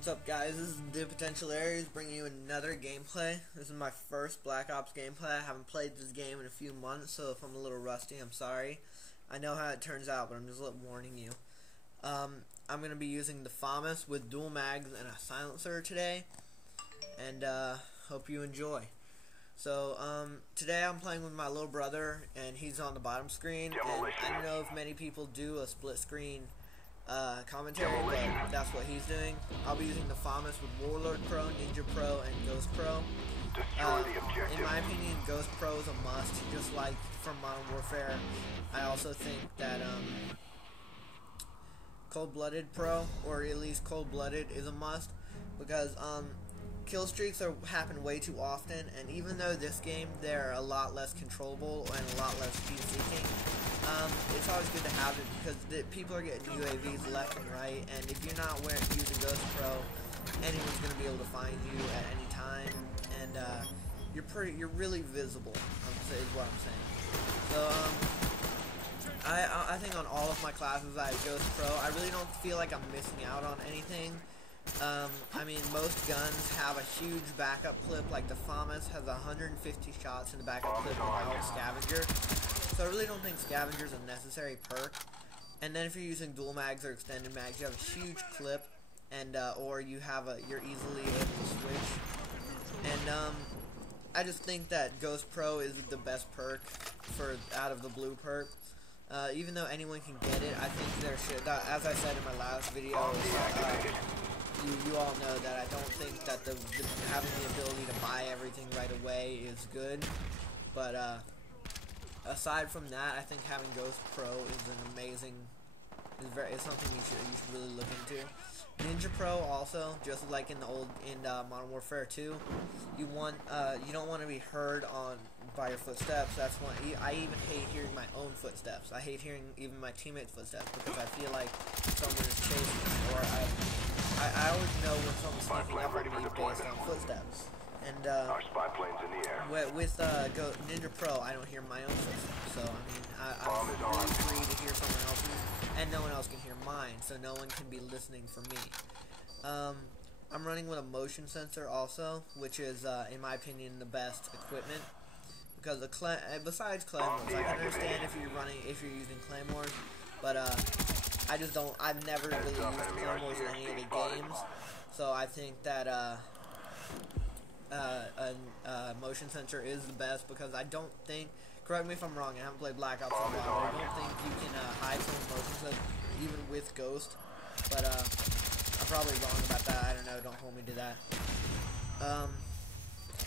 What's up, guys? This is The Potential Aries bringing you another gameplay. This is my first Black Ops gameplay. I haven't played this game in a few months, so if I'm a little rusty, I'm sorry. I know how it turns out, but I'm just warning you. I'm going to be using the Famas with dual mags and a silencer today, and hope you enjoy. So, today I'm playing with my little brother, and he's on the bottom screen, and I don't know if many people do a split screen commentary, but that's what he's doing. I'll be using the Famas with Warlord Pro, Ninja Pro, and Ghost Pro. In my opinion, Ghost Pro is a must, just like from Modern Warfare. I also think that Cold-Blooded Pro, or at least Cold-Blooded, is a must, because kill streaks happen way too often, and even though this game they're a lot less controllable and a lot less speed seeking, it's always good to have it because people are getting UAVs left and right, and if you're not using Ghost Pro, anyone's going to be able to find you at any time, and you're really visible, is what I'm saying. So I think on all of my classes I have Ghost Pro. I really don't feel like I'm missing out on anything. I mean, most guns have a huge backup clip, like the Famas has 150 shots in the backup clip without Scavenger. So I really don't think Scavenger is a necessary perk. And then if you're using dual mags or extended mags, you have a huge clip, and or you're easily able to switch. And I just think that Ghost Pro is the best perk out of the blue perk. Even though anyone can get it, I think there should. As I said in my last video, you all know that I don't think that having the ability to buy everything right away is good. But aside from that, I think having Ghost Pro is an amazing, is something you should really look into. Ninja Pro also, just like in Modern Warfare 2, you don't want to be heard by your footsteps. That's one. I even hate hearing my own footsteps. I hate hearing even my teammates' footsteps because I feel like someone is chasing me, or I always know when someone's sneaking up on me based on footsteps. And our spy plane's in the air. With Ninja Pro, I don't hear my own footsteps. So I mean, I'm really free to hear someone else's, and no one else can hear mine. So no one can be listening for me. I'm running with a motion sensor also, which is, in my opinion, the best equipment. Because besides Claymores, I can understand if you're using Claymores, but I've never really used Claymores in any of the games, so I think that a motion sensor is the best, because I don't think, correct me if I'm wrong, I haven't played Black Ops in a while, but I don't think you can hide someone's motion sensor even with Ghost, but I'm probably wrong about that. I don't know, don't hold me to that.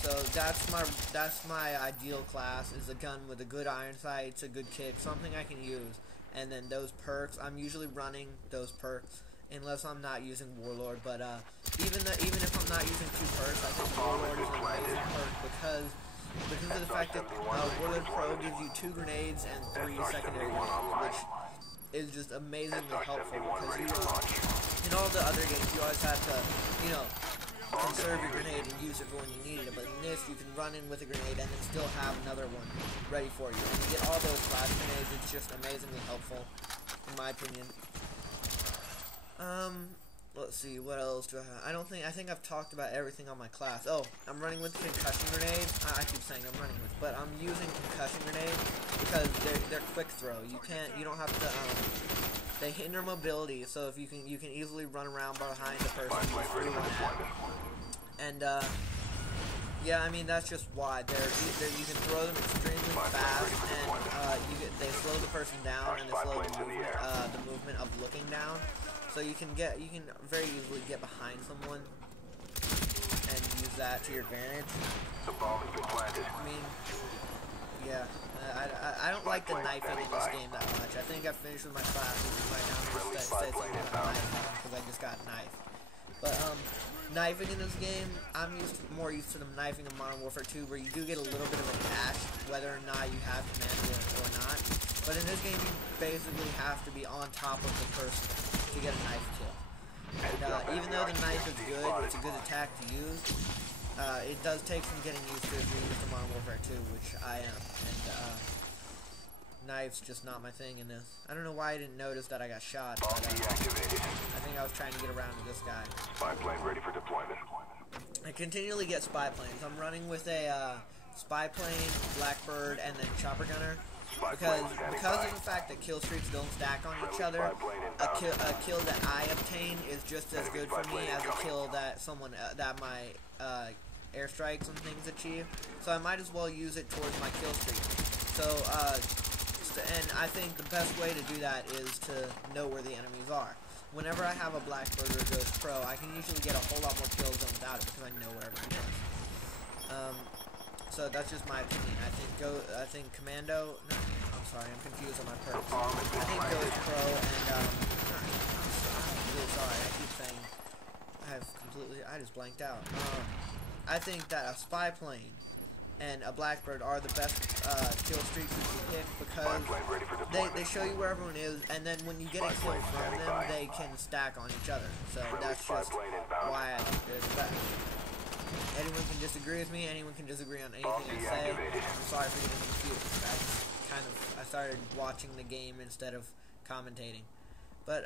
So that's my ideal class, is a gun with a good iron sights, a good kick, something I can use. And then those perks, I'm usually running those perks unless I'm not using Warlord. But even if I'm not using two perks, I think Warlord is an amazing perk because of the fact that Warlord Pro gives you 2 grenades and 3 secondary grenades, which is just amazingly helpful, because in all the other games you always have to, conserve your grenade and use it for when you need it, but in this you can run in with a grenade and then still have another one ready for you. And you get all those flash grenades. It's just amazingly helpful, in my opinion. Let's see, what else do I have? I think I've talked about everything on my class. Oh, I'm running with concussion grenades. I keep saying I'm running with, but I'm using concussion grenades because they're quick throw. You don't have to, they hinder mobility, so if you can easily run around behind the person with free one at. And yeah, I mean, that's just why you can throw them extremely fast, and they slow the person down, and they slow the movement of looking down. So you can very easily get behind someone and use that to your advantage. The bomb has been planted. I mean, yeah, I don't like the knifing in this game that much. I think I've finished with my classes right now. I'm going to say something about knifing because I just got knifed. But knifing in this game, I'm more used to the knifing in Modern Warfare 2, where you do get a little bit of a dash, whether or not you have command or not. But in this game, you basically have to be on top of the person to get a knife kill. And even though the knife is good, it's a good attack to use, it does take some getting used to if you're used to Modern Warfare 2, which I am. And knife's just not my thing in this. I don't know why I didn't notice that I got shot. Bomb But, deactivated. I think I was trying to get around to this guy. Spy plane ready for deployment. I continually get spy planes. I'm running with a spy plane, Blackbird, and then chopper gunner. Because of the fact that kill streaks don't stack on each other, a kill that I obtain is just as good for me as a kill that that my airstrikes and things achieve. So I might as well use it towards my kill streak. So and I think the best way to do that is to know where the enemies are. Whenever I have a Blackbird or a Ghost Pro, I can usually get a whole lot more kills than without it because I know where everything is. So that's just my opinion. I think Commando. No, I'm sorry, I'm confused on my perks. I think Ghost Pro and I'm really sorry. I keep saying I just blanked out. I think that a spy plane and a Blackbird are the best kill streaks you can pick because they show you where everyone is, and then when you get a kill from them, they can stack on each other. So that's just why I think they're the best. Anyone can disagree with me. Anyone can disagree on anything I say. I'm sorry for getting confused. I started watching the game instead of commentating. But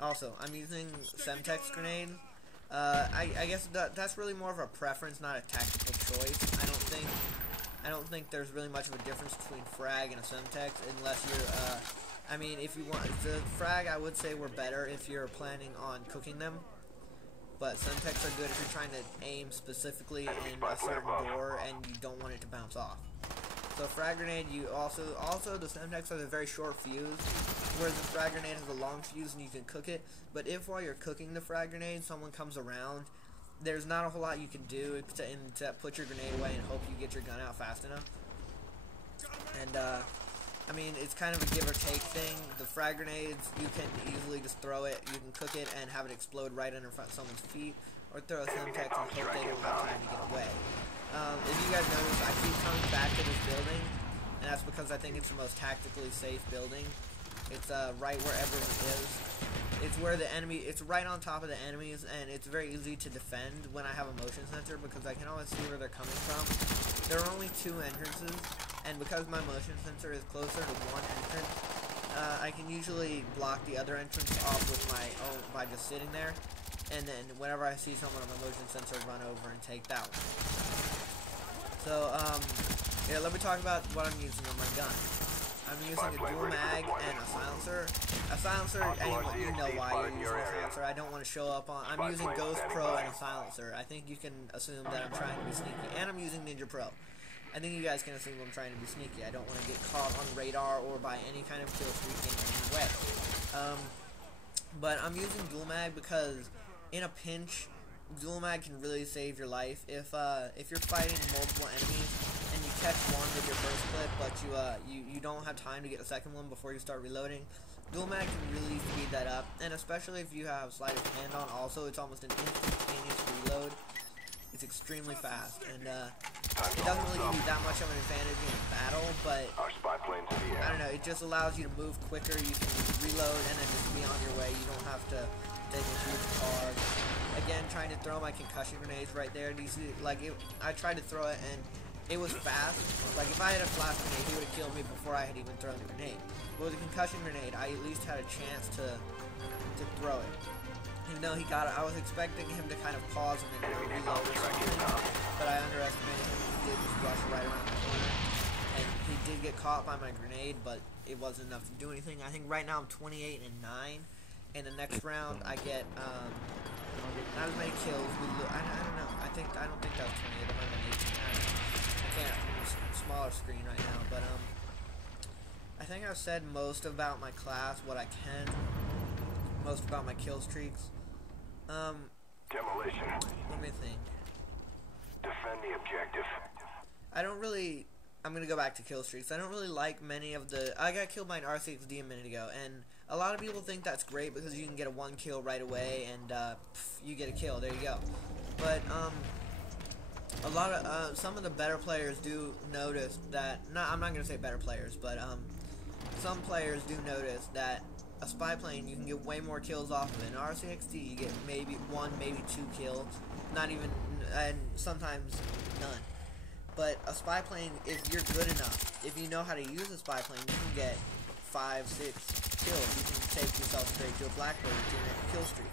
also, I'm using Semtex grenade. I guess that's really more of a preference, not a tactical choice. I don't think there's really much of a difference between frag and a Semtex unless you're. I mean, if you want the frag, I would say we're better if you're planning on cooking them. But Semtex are good if you're trying to aim specifically in a certain door and you don't want it to bounce off. So frag grenade, you also the Semtex has a very short fuse, whereas the frag grenade has a long fuse and you can cook it. But if while you're cooking the frag grenade, someone comes around, there's not a whole lot you can do except put your grenade away and hope you get your gun out fast enough. And I mean, it's kind of a give or take thing. The frag grenades, you can easily just throw it, you can cook it and have it explode right under someone's feet, or throw a Semtex and hope they don't have time to get away. If you guys notice, I keep coming back to this building, and that's because I think it's the most tactically safe building. It's right where everyone is. It's right on top of the enemies, and it's very easy to defend when I have a motion sensor because I can always see where they're coming from. There are only 2 entrances, and because my motion sensor is closer to one entrance, I can usually block the other entrance off with my own by just sitting there, and then whenever I see someone on my motion sensor, run over and take that one. So, yeah, let me talk about what I'm using on my gun. I'm using a dual mag and a silencer. A silencer, anyone, you know why you're using a silencer. I don't want to show up on. I'm using Ghost Pro and a silencer. I think you can assume that I'm trying to be sneaky. And I'm using Ninja Pro. I think you guys can assume I'm trying to be sneaky. I don't want to get caught on radar or by any kind of kill streak in any way. But I'm using dual mag because in a pinch, dual mag can really save your life. If you're fighting multiple enemies and you catch one with your first clip, but you don't have time to get the second one before you start reloading, dual mag can really speed that up. And especially if you have sleight of hand on, also it's almost an instantaneous reload. It's extremely fast, and it doesn't really give you that much of an advantage in battle, but I don't know, it just allows you to move quicker. You can reload and then just be on your way. You don't have to take a huge pause. Again, trying to throw my concussion grenades right there. Do you see, like, I tried to throw it and it was fast. Like, if I had a flash grenade, he would have killed me before I had even thrown the grenade. But with a concussion grenade, I at least had a chance to throw it. Even though he got it, I was expecting him to kind of pause and then reload or something, but I underestimated him. He did just rush right around the corner, and he did get caught by my grenade, but it wasn't enough to do anything. I think right now I'm 28 and 9. In the next round, I get not as many kills. I don't know. I don't think that was 28. That might have been 18. I can't. Smaller screen right now, but I think I've said most about my class, what I can, most about my kill streaks. Demolition. Let me think. Defend the objective. I'm gonna go back to kill streaks. I don't really like many of the. I got killed by an RCXD a minute ago, and a lot of people think that's great because you can get a 1 kill right away, and you get a kill. There you go. But a lot of some of the better players do notice that. I'm not gonna say better players, but some players do notice that a spy plane you can get way more kills off of it. An RCXD you get maybe 1, maybe 2 kills, not even, and sometimes none. But a spy plane, if you're good enough, if you know how to use a spy plane, you can get 5, 6 kills. You can take yourself straight to a Blackbird to your next kill streak.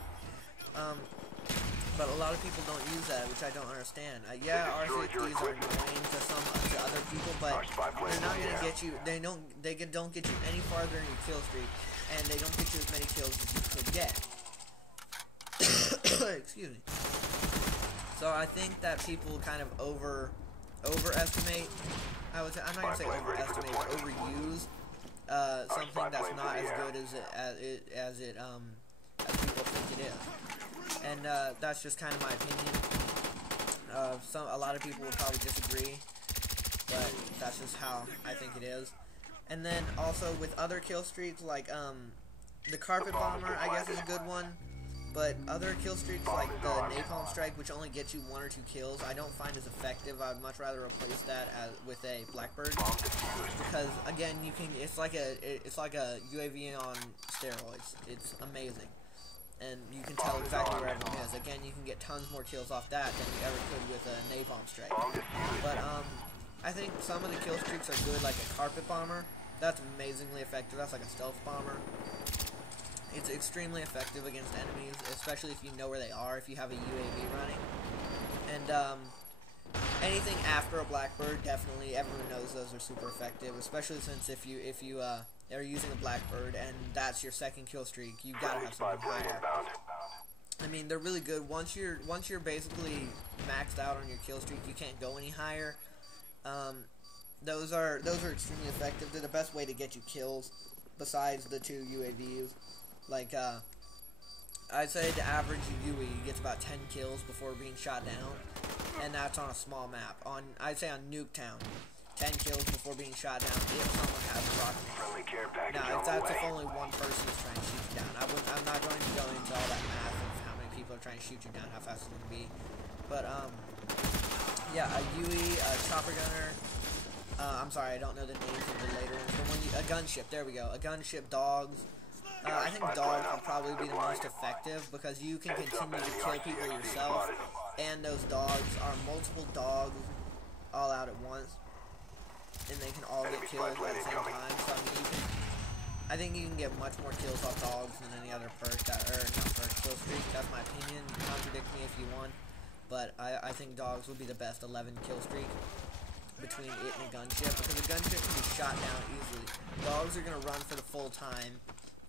But a lot of people don't use that, which I don't understand. Yeah, R60s are annoying to other people, but they're not gonna get you. They don't get you any farther in your kill streak, and they don't get you as many kills as you could get. Excuse me. So I think that people kind of overestimate. I'm not gonna say overestimate, but overuse something that's not as good as people think it is. And that's just kind of my opinion. A lot of people will probably disagree, but that's just how I think it is. And then also with other kill streaks, like the Carpet Bomber, I guess is a good one. But other kill streaks like the Napalm Strike, which only gets you 1 or 2 kills, I don't find as effective. I'd much rather replace that with a Blackbird, because again, it's like a UAV on steroids. It's amazing, and you can tell exactly where everyone is. Again, you can get tons more kills off that than you ever could with a Napalm Strike. But I think some of the kill streaks are good, like a Carpet Bomber. That's amazingly effective. That's like a stealth bomber. It's extremely effective against enemies, especially if you know where they are, if you have a UAV running. And anything after a Blackbird, definitely, everyone knows those are super effective, especially since if you are using a Blackbird and that's your second kill streak, you gotta have something higher. I mean, they're really good. Once you're basically maxed out on your kill streak, you can't go any higher. Those are extremely effective. They're the best way to get you kills, besides the 2 UAVs. Like, I'd say the average UE gets about 10 kills before being shot down, and that's on a small map. I'd say on Nuketown, 10 kills before being shot down if someone has a rocket. Now, if that's if only one person is trying to shoot you down. I'm not going to go into all that math of how many people are trying to shoot you down, how fast it's going to be. But, yeah, a UE, a chopper gunner. I'm sorry, I don't know the names of the later ones. But a gunship, there we go. A gunship, dogs. I think dogs will probably be the most effective, because you can continue to kill people yourself, and those dogs are multiple dogs all out at once, and they can all get killed at the same time. So I think you can get much more kills off dogs than any other perk kill streak. That's my opinion. Contradict me if you want, but I think dogs will be the best 11 kill streak between it and a gunship, because a gunship can be shot down easily. Dogs are gonna run for the full time,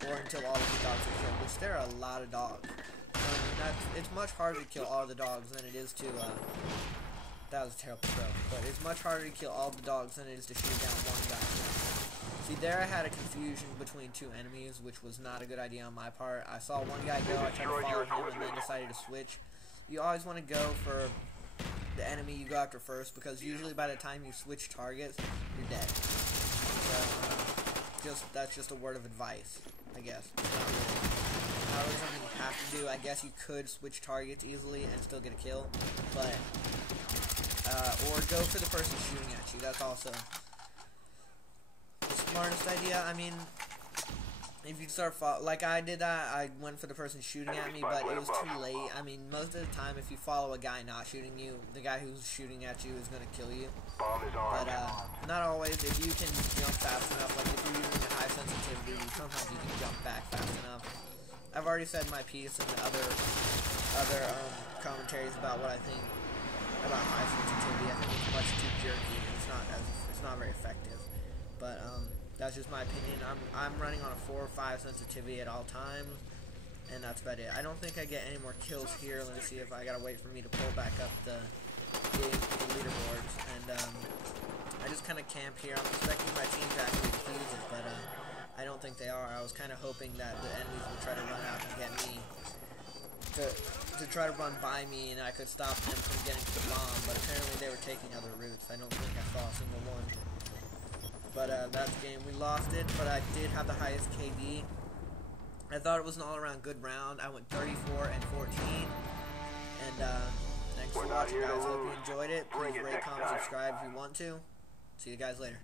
or until all of the dogs are killed, which there are a lot of dogs. It's much harder to kill all the dogs than it is to, that was a terrible throw, but it's much harder to kill all the dogs than it is to shoot down one guy. See, there I had a confusion between 2 enemies, which was not a good idea on my part. I saw one guy go, I tried to follow him, and then decided to switch. You always want to go for the enemy you go after first, because usually by the time you switch targets, you're dead. So, that's just a word of advice, I guess. It's not really something you have to do. I guess you could switch targets easily and still get a kill, but or go for the person shooting at you. That's also the smartest idea. I mean, if you start like I did that, I went for the person shooting at me, but it was too late. I mean, most of the time, if you follow a guy not shooting you, the guy who's shooting at you is gonna kill you. But not always. If you can jump fast enough, like if you're using a high sensitivity, sometimes you can jump back fast enough. I've already said my piece in the other commentaries about what I think about high sensitivity. I think it's much too jerky. It's not very effective. But that's just my opinion. I'm running on a 4 or 5 sensitivity at all times, and that's about it. I don't think I get any more kills here. Let me see if I gotta wait for me to pull back up the leaderboards, and I just kind of camp here. I'm expecting my team to actually defuse it, but I don't think they are. I was kind of hoping that the enemies would try to run out and get me, to try to run by me, and I could stop them from getting to the bomb, but apparently they were taking other routes. I don't think I saw a single one. But that game, we lost it, but I did have the highest KD. I thought it was an all-around good round. I went 34 and 14. And thanks for watching, guys. Hope you enjoyed it. Please rate, comment, subscribe if you want to. See you guys later.